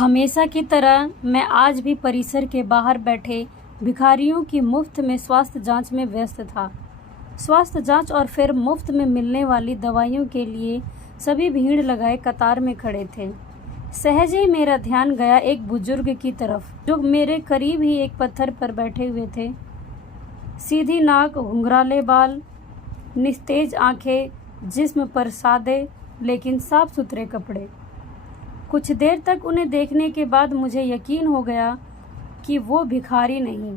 हमेशा की तरह मैं आज भी परिसर के बाहर बैठे भिखारियों की मुफ्त में स्वास्थ्य जांच में व्यस्त था। स्वास्थ्य जांच और फिर मुफ्त में मिलने वाली दवाइयों के लिए सभी भीड़ लगाए कतार में खड़े थे। सहज ही मेरा ध्यान गया एक बुजुर्ग की तरफ जो मेरे करीब ही एक पत्थर पर बैठे हुए थे। सीधी नाक, घुंघराले बाल, निस्तेज आंखें, जिस्म पर सादे लेकिन साफ सुथरे कपड़े। कुछ देर तक उन्हें देखने के बाद मुझे यकीन हो गया कि वो भिखारी नहीं।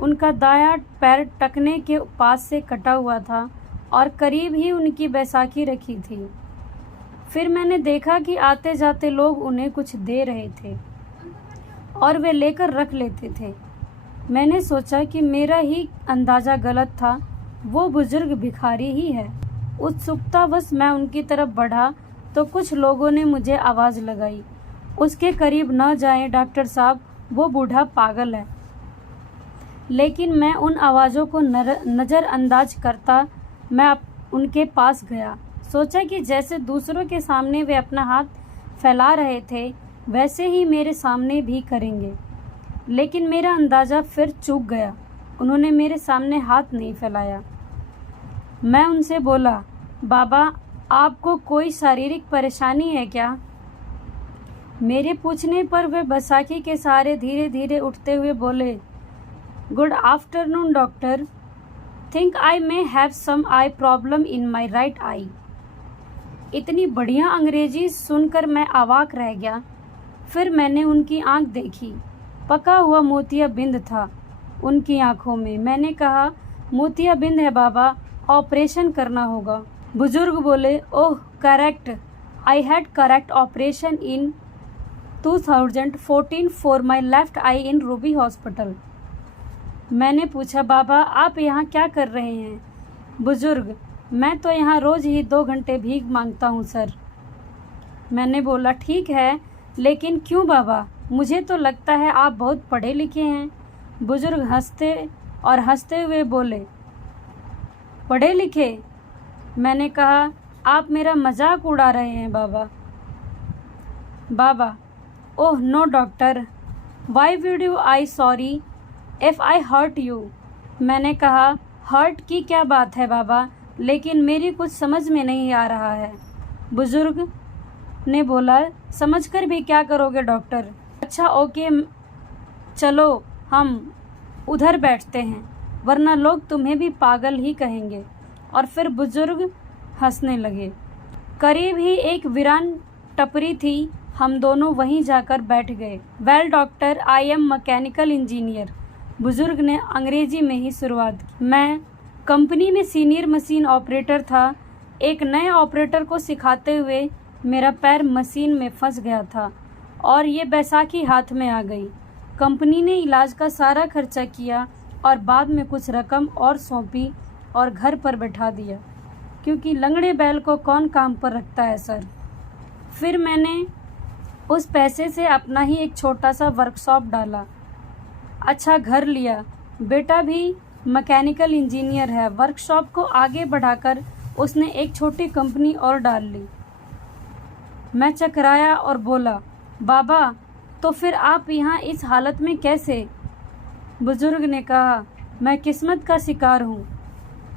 उनका दायां पैर टखने के पास से कटा हुआ था और करीब ही उनकी बैसाखी रखी थी। फिर मैंने देखा कि आते जाते लोग उन्हें कुछ दे रहे थे और वे लेकर रख लेते थे। मैंने सोचा कि मेरा ही अंदाज़ा गलत था, वो बुजुर्ग भिखारी ही है। उत्सुकतावश मैं उनकी तरफ बढ़ा तो कुछ लोगों ने मुझे आवाज़ लगाई, उसके करीब न जाएं डॉक्टर साहब, वो बूढ़ा पागल है। लेकिन मैं उन आवाज़ों को नज़रअंदाज करता मैं उनके पास गया। सोचा कि जैसे दूसरों के सामने वे अपना हाथ फैला रहे थे वैसे ही मेरे सामने भी करेंगे। लेकिन मेरा अंदाज़ा फिर चूक गया। उन्होंने मेरे सामने हाथ नहीं फैलाया। मैं उनसे बोला, बाबा आपको कोई शारीरिक परेशानी है क्या? मेरे पूछने पर वे बैसाखी के सहारे धीरे धीरे उठते हुए बोले, good afternoon doctor, think I may have some eye problem in my right eye. इतनी बढ़िया अंग्रेजी सुनकर मैं अवाक रह गया। फिर मैंने उनकी आंख देखी, पका हुआ मोतियाबिंद था उनकी आंखों में। मैंने कहा, मोतियाबिंद है बाबा, ऑपरेशन करना होगा। बुजुर्ग बोले, oh correct, I had correct operation in 2014 for my left eye in Ruby hospital. मैंने पूछा, बाबा आप यहाँ क्या कर रहे हैं? बुजुर्ग, मैं तो यहाँ रोज़ ही 2 घंटे भीख मांगता हूँ सर। मैंने बोला, ठीक है, लेकिन क्यों बाबा? मुझे तो लगता है आप बहुत पढ़े लिखे हैं। बुजुर्ग हंसते हुए बोले, पढ़े लिखे? मैंने कहा, आप मेरा मजाक उड़ा रहे हैं बाबा। बाबा, oh no doctor, why would you I sorry if I hurt you. मैंने कहा, हर्ट की क्या बात है बाबा, लेकिन मेरी कुछ समझ में नहीं आ रहा है। बुजुर्ग ने बोला, समझकर भी क्या करोगे डॉक्टर? अच्छा ओके, चलो हम उधर बैठते हैं, वरना लोग तुम्हें भी पागल ही कहेंगे। और फिर बुजुर्ग हंसने लगे। करीब ही एक वीरान टपरी थी, हम दोनों वहीं जाकर बैठ गए। Well doctor, I am mechanical engineer, बुजुर्ग ने अंग्रेजी में ही शुरुआत की। मैं कंपनी में सीनियर मशीन ऑपरेटर था। एक नए ऑपरेटर को सिखाते हुए मेरा पैर मशीन में फंस गया था और ये बैसाखी हाथ में आ गई। कंपनी ने इलाज का सारा खर्चा किया और बाद में कुछ रकम और सौंपी और घर पर बैठा दिया, क्योंकि लंगड़े बैल को कौन काम पर रखता है सर। फिर मैंने उस पैसे से अपना ही एक छोटा सा वर्कशॉप डाला, अच्छा घर लिया। बेटा भी मैकेनिकल इंजीनियर है। वर्कशॉप को आगे बढ़ाकर उसने एक छोटी कंपनी और डाल ली। मैं चकराया और बोला, बाबा तो फिर आप यहाँ इस हालत में कैसे? बुजुर्ग ने कहा, मैं किस्मत का शिकार हूँ।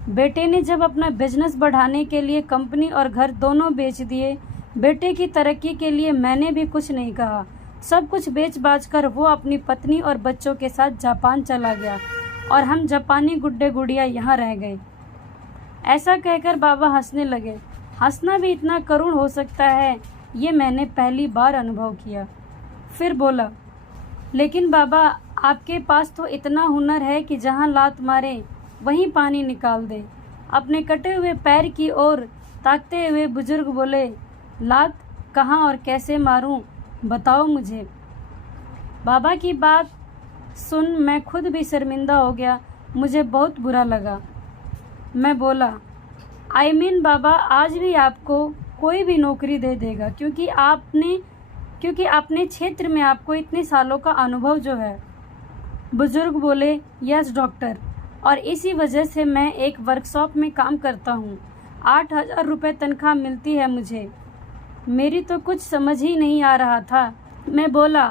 बेटे ने जब अपना बिजनेस बढ़ाने के लिए कंपनी और घर दोनों बेच दिए, बेटे की तरक्की के लिए मैंने भी कुछ नहीं कहा। सब कुछ बेच बाच कर वो अपनी पत्नी और बच्चों के साथ जापान चला गया और हम जापानी गुड्डे गुड़िया यहाँ रह गए। ऐसा कहकर बाबा हंसने लगे। हंसना भी इतना करुण हो सकता है, ये मैंने पहली बार अनुभव किया। फिर बोला, लेकिन बाबा आपके पास तो इतना हुनर है कि जहाँ लात मारे वहीं पानी निकाल दे। अपने कटे हुए पैर की ओर ताकते हुए बुजुर्ग बोले, लात कहाँ और कैसे मारूं, बताओ मुझे। बाबा की बात सुन मैं खुद भी शर्मिंदा हो गया। मुझे बहुत बुरा लगा। मैं बोला, आई मीन बाबा आज भी आपको कोई भी नौकरी दे देगा, क्योंकि अपने क्षेत्र में आपको इतने सालों का अनुभव जो है। बुजुर्ग बोले, यस डॉक्टर, और इसी वजह से मैं एक वर्कशॉप में काम करता हूँ। 8,000 रुपये तनख्वाह मिलती है मुझे। मेरी तो कुछ समझ ही नहीं आ रहा था मैं बोला,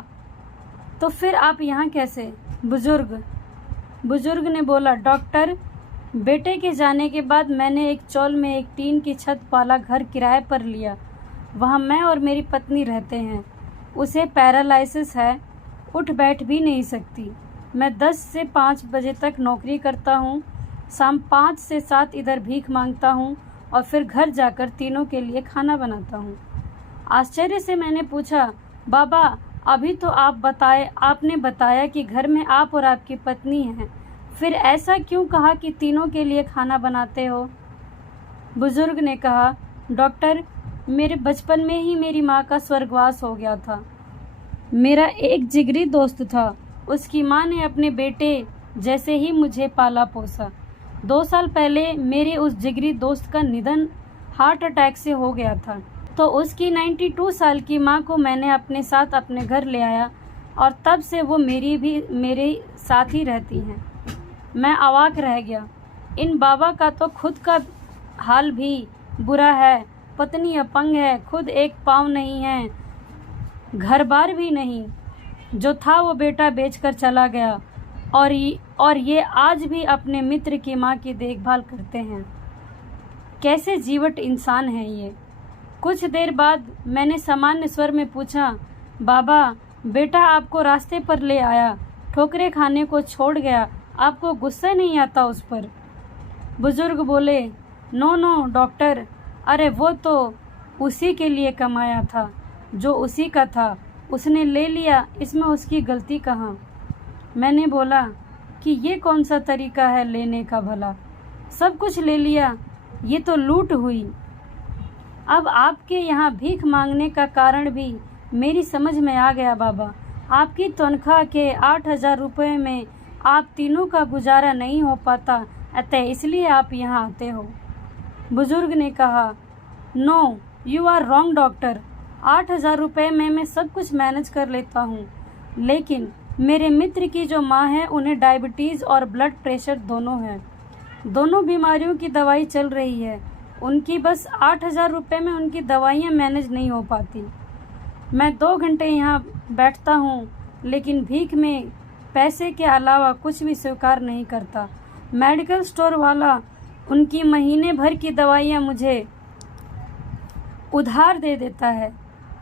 तो फिर आप यहाँ कैसे? बुजुर्ग ने बोला, डॉक्टर, बेटे के जाने के बाद मैंने एक चौल में एक टीन की छत वाला घर किराए पर लिया। वहाँ मैं और मेरी पत्नी रहते हैं। उसे पैरालिसिस है, उठ बैठ भी नहीं सकती। मैं 10 से 5 बजे तक नौकरी करता हूँ, शाम 5 से 7 इधर भीख मांगता हूँ और फिर घर जाकर तीनों के लिए खाना बनाता हूँ। आश्चर्य से मैंने पूछा, बाबा, अभी तो आपने बताया कि घर में आप और आपकी पत्नी हैं, फिर ऐसा क्यों कहा कि तीनों के लिए खाना बनाते हो? बुजुर्ग ने कहा, डॉक्टर, मेरे बचपन में ही मेरी माँ का स्वर्गवास हो गया था। मेरा एक जिगरी दोस्त था, उसकी माँ ने अपने बेटे जैसे ही मुझे पाला पोसा। 2 साल पहले मेरे उस जिगरी दोस्त का निधन हार्ट अटैक से हो गया था, तो उसकी 92 साल की माँ को मैंने अपने साथ अपने घर ले आया और तब से वो मेरे साथ ही रहती हैं। मैं अवाक रह गया। इन बाबा का तो खुद का हाल भी बुरा है, पत्नी अपंग है, खुद एक पाँव नहीं है, घर बार भी नहीं। जो था वो बेटा बेचकर चला गया और ये आज भी अपने मित्र की माँ की देखभाल करते हैं। कैसे जीवट इंसान है ये। कुछ देर बाद मैंने सामान्य स्वर में पूछा, बाबा, बेटा आपको रास्ते पर ले आया, ठोकरे खाने को छोड़ गया, आपको गुस्सा नहीं आता उस पर? बुजुर्ग बोले, नो डॉक्टर, अरे वो तो उसी के लिए कमाया था, जो उसी का था उसने ले लिया, इसमें उसकी गलती कहाँ? मैंने बोला कि ये कौन सा तरीका है लेने का भला, सब कुछ ले लिया, ये तो लूट हुई। अब आपके यहाँ भीख मांगने का कारण भी मेरी समझ में आ गया बाबा। आपकी तनख्वाह के 8,000 रुपये में आप तीनों का गुजारा नहीं हो पाता, अतः इसलिए आप यहाँ आते हो। बुजुर्ग ने कहा, no, you are wrong doctor. 8,000 रुपये में मैं सब कुछ मैनेज कर लेता हूँ, लेकिन मेरे मित्र की जो माँ है उन्हें डायबिटीज़ और ब्लड प्रेशर दोनों है। दोनों बीमारियों की दवाई चल रही है। उनकी बस 8,000 रुपये में उनकी दवाइयाँ मैनेज नहीं हो पाती। मैं 2 घंटे यहाँ बैठता हूँ, लेकिन भीख में पैसे के अलावा कुछ भी स्वीकार नहीं करता। मेडिकल स्टोर वाला उनकी महीने भर की दवाइयाँ मुझे उधार दे देता है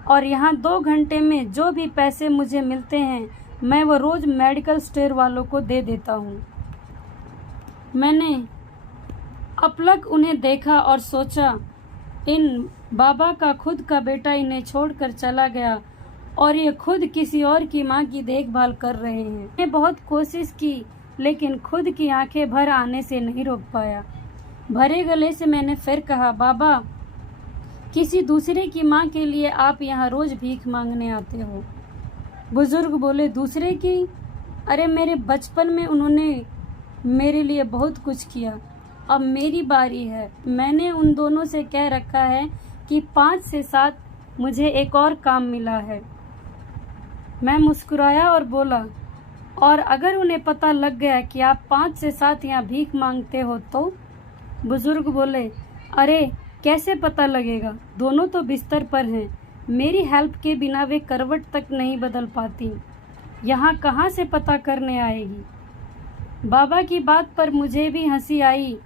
और यहाँ 2 घंटे में जो भी पैसे मुझे मिलते हैं मैं वो रोज़ मेडिकल स्टोर वालों को दे देता हूँ। मैंने अपलक उन्हें देखा और सोचा, इन बाबा का खुद का बेटा इन्हें छोड़कर चला गया और ये खुद किसी और की माँ की देखभाल कर रहे हैं। मैंने बहुत कोशिश की, लेकिन खुद की आंखें भर आने से नहीं रोक पाया। भरे गले से मैंने फिर कहा, बाबा, किसी दूसरे की माँ के लिए आप यहाँ रोज़ भीख मांगने आते हो? बुजुर्ग बोले, दूसरे की? अरे मेरे बचपन में उन्होंने मेरे लिए बहुत कुछ किया, अब मेरी बारी है। मैंने उन दोनों से कह रखा है कि 5 से 7 मुझे एक और काम मिला है। मैं मुस्कुराया और बोला, और अगर उन्हें पता लग गया कि आप 5 से 7 यहाँ भीख मांगते हो तो? बुजुर्ग बोले, अरे कैसे पता लगेगा, दोनों तो बिस्तर पर हैं, मेरी हेल्प के बिना वे करवट तक नहीं बदल पाती, यहाँ कहाँ से पता करने आएगी। बाबा की बात पर मुझे भी हंसी आई,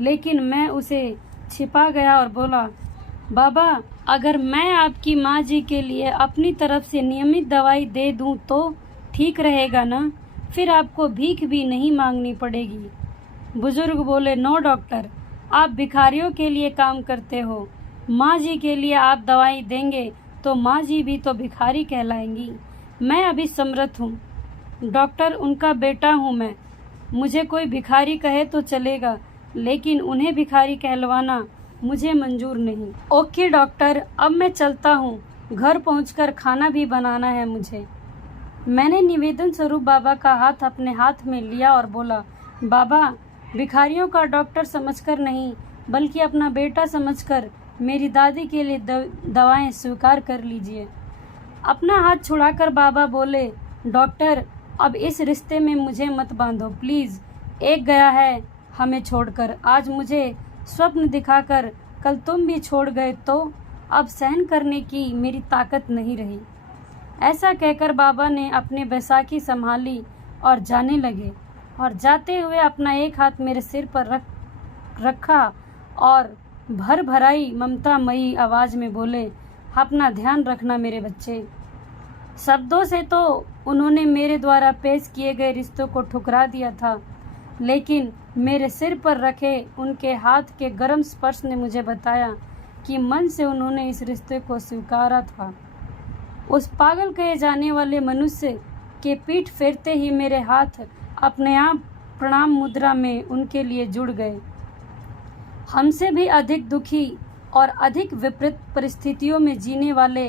लेकिन मैं उसे छिपा गया और बोला, बाबा, अगर मैं आपकी माँ जी के लिए अपनी तरफ से नियमित दवाई दे दूँ तो ठीक रहेगा ना? फिर आपको भीख भी नहीं मांगनी पड़ेगी। बुजुर्ग बोले, नो डॉक्टर, आप भिखारियों के लिए काम करते हो, माँ जी के लिए आप दवाई देंगे तो माँ जी भी तो भिखारी कहलाएंगी। मैं अभी समर्थ हूँ डॉक्टर, उनका बेटा हूँ मैं। मुझे कोई भिखारी कहे तो चलेगा, लेकिन उन्हें भिखारी कहलवाना मुझे मंजूर नहीं। ओके डॉक्टर, अब मैं चलता हूँ, घर पहुँचकर खाना भी बनाना है मुझे। मैंने निवेदन स्वरूप बाबा का हाथ अपने हाथ में लिया और बोला, बाबा, भिखारियों का डॉक्टर समझकर नहीं, बल्कि अपना बेटा समझकर मेरी दादी के लिए दवाएं स्वीकार कर लीजिए। अपना हाथ छुड़ाकर बाबा बोले, डॉक्टर, अब इस रिश्ते में मुझे मत बांधो प्लीज़। एक गया है हमें छोड़कर, आज मुझे स्वप्न दिखाकर कल तुम भी छोड़ गए तो अब सहन करने की मेरी ताकत नहीं रही। ऐसा कहकर बाबा ने अपनी बैसाखी संभाली और जाने लगे, और जाते हुए अपना एक हाथ मेरे सिर पर रखा और भर भराई ममतामयी आवाज में बोले, अपना ध्यान रखना मेरे बच्चे। शब्दों से तो उन्होंने मेरे द्वारा पेश किए गए रिश्तों को ठुकरा दिया था, लेकिन मेरे सिर पर रखे उनके हाथ के गर्म स्पर्श ने मुझे बताया कि मन से उन्होंने इस रिश्ते को स्वीकारा था। उस पागल कहे जाने वाले मनुष्य के पीठ फेरते ही मेरे हाथ अपने आप प्रणाम मुद्रा में उनके लिए जुड़ गए। हमसे भी अधिक दुखी और अधिक विपरीत परिस्थितियों में जीने वाले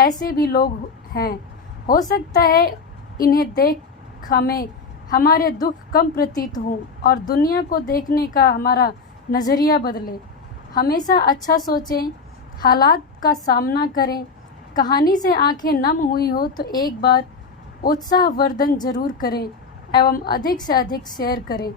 ऐसे भी लोग हैं। हो सकता है इन्हें देख हमें हमारे दुख कम प्रतीत हों और दुनिया को देखने का हमारा नज़रिया बदले। हमेशा अच्छा सोचें, हालात का सामना करें। कहानी से आंखें नम हुई हो तो एक बार उत्साहवर्धन जरूर करें एवं अधिक से अधिक शेयर करें।